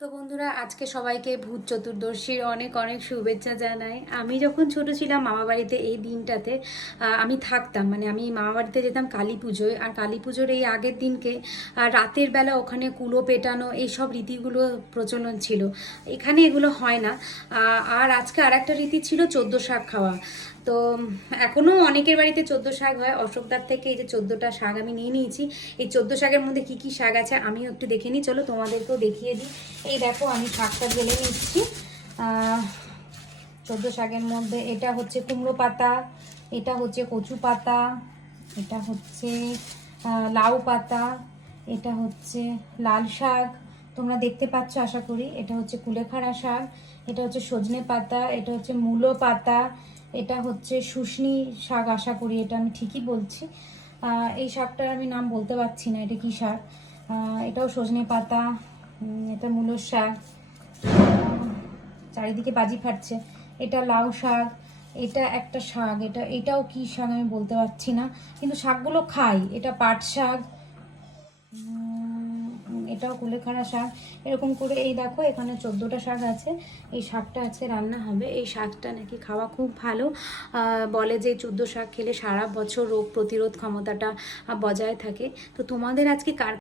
তো বন্ধুরা, আজকে সবাইকে ভূত চতুর্দশীর অনেক অনেক শুভেচ্ছা জানাই। আমি যখন ছোট ছিলাম মামা বাড়িতে এই দিনটাতে আমি থাকতাম, মানে আমি মামা বাড়িতে যেতাম কালী পুজোয়। আর কালী পুজোর এই আগের দিনকে রাতের বেলা ওখানে কুলো পেটানো এইসব রীতিগুলো প্রচলন ছিল। এখানে এগুলো হয় না। আর আজকে আর একটা রীতি ছিল 14 শাক খাওয়া। তো এখনো অনেকের বাড়িতে 14 শাক হয়। অশোকদার থেকে এই যে 14টা শাক আমি নিয়ে নিয়েছি। এই 14 শাকের মধ্যে কি কি শাক আছে আমিও একটু দেখে নিই, চলো তোমাদেরকেও দেখিয়ে দিই। এই দেখো, আমি শাকটা ঢেলে নিচ্ছি। 14 শাকের মধ্যে এটা হচ্ছে কুমড়ো পাতা, এটা হচ্ছে কচু পাতা, এটা হচ্ছে লাউ পাতা, এটা হচ্ছে লাল শাক, তোমরা দেখতে পাচ্ছ আশা করি। এটা হচ্ছে কুলেখাড়া শাক, এটা হচ্ছে সজনে পাতা, এটা হচ্ছে মূলো পাতা, এটা হচ্ছে শুশনি শাক, আশা করি এটা আমি ঠিকই বলছি। এই শাকটার আমি নাম বলতে পারছি না, এটা কি শাক। এটাও সজনে পাতা, এটা মূলোর শাক। চারিদিকে বাজি ফাটছে। এটা লাউ শাক, এটা একটা শাক, এটাও কি শাক আমি বলতে পারছি না, কিন্তু শাকগুলো খাই। এটা পাট শাক, এটাও কুলেখাড়া শাক। এরকম করে এই দেখো এখানে 14টা শাক আছে। এই শাকটা আজকে রান্না হবে। এই শাকটা নাকি খাওয়া খুব ভালো। বলে যে 14 শাক খেলে সারা বছর রোগ প্রতিরোধ ক্ষমতাটা বজায় থাকে। তো তোমাদের আজকে কার